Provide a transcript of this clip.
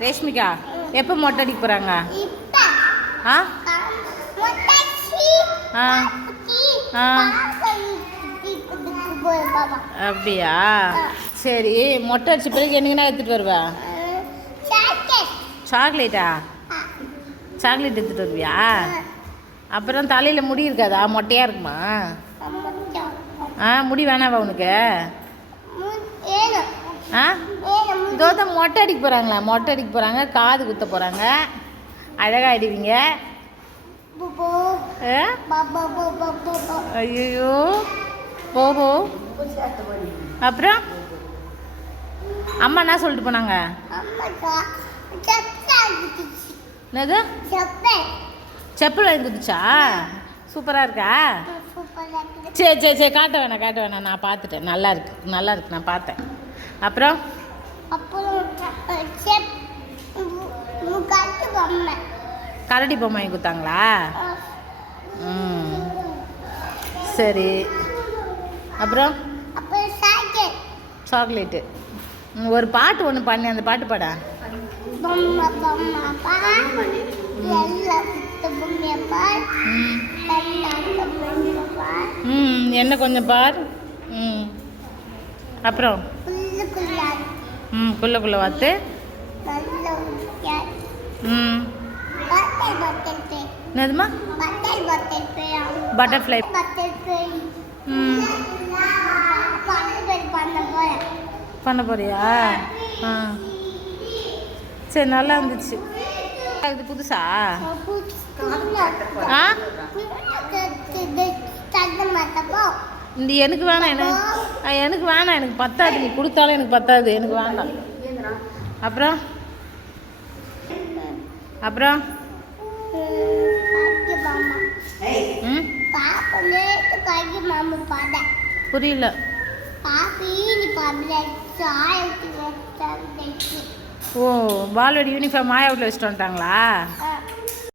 ரேஷ்மிகா எப்போ மொட்டை அடிக்க போகிறாங்க ஆ? ஆ. ஆ. பாபா அப்படியா? சரி மொட்டை அடிச்ச பிறகு என்னங்கண்ணா எடுத்துகிட்டு வருவா? சாக்கெட் சாக்லேட்டா? சாக்லேட் எடுத்துகிட்டு வருவியா? அப்புறம் தலையில் முடி இருக்காதா? மொட்டையாக இருக்குமா? ஆ முடி வேணாவா உனக்கு ஏனோ ஆ ஏனோ இதோ தான் மொட்டை அடிக்க போகிறாங்களா மொட்டை அடிக்க போகிறாங்க காது குத்த போகிறாங்க புபு. பாபா பாபா பாபா ஐயோ ஓஹோ அப்புறம்? அம்மா என்ன சொல்லிட்டு போனாங்க? என்னது? சப்பே. செப்பல் வாங்கி குதிச்சா சூப்பராக இருக்கா? சரி சரி சரி காட்ட வேணாம் காட்ட வேணாம். நான் பார்த்துட்டேன். நல்லா இருக்கு நல்லா இருக்கு. நான் பார்த்தேன். அப்புறம்? அப்புறம் கரடி பொம்மை வாங்கி கொடுத்தாங்களா? ம். சரி. அப்புறம்? சாக்லேட்டு. ஒரு பாட்டு ஒன்று பண்ணி அந்த பாட்டு பாடா. என்ன கொஞ்சம் பார் ம். அப்புறம்? ம் குள்ள பார்த்து நல்ல ம். என்னதுமா பட்டர்ஃப்ளை ம். பண்ண பண்ண போறியா? ஆ. சரி நல்லா இருந்துச்சு. இது புதுசா? ஆ? இந்த எனக்கு வேணாம் என்ன எனக்கு வேணாம் எனக்கு பத்தாது. நீ கொடுத்தாலும் எனக்கு பத்தாது. எனக்கு வேண்டாம் அப்புறம்? அப்புறம்? ம்? பாப்பா புரியல. ஓ பால்வாடி யூனிஃபார்ம் மாயாவில் வச்சுட்டு வந்துட்டாங்களா?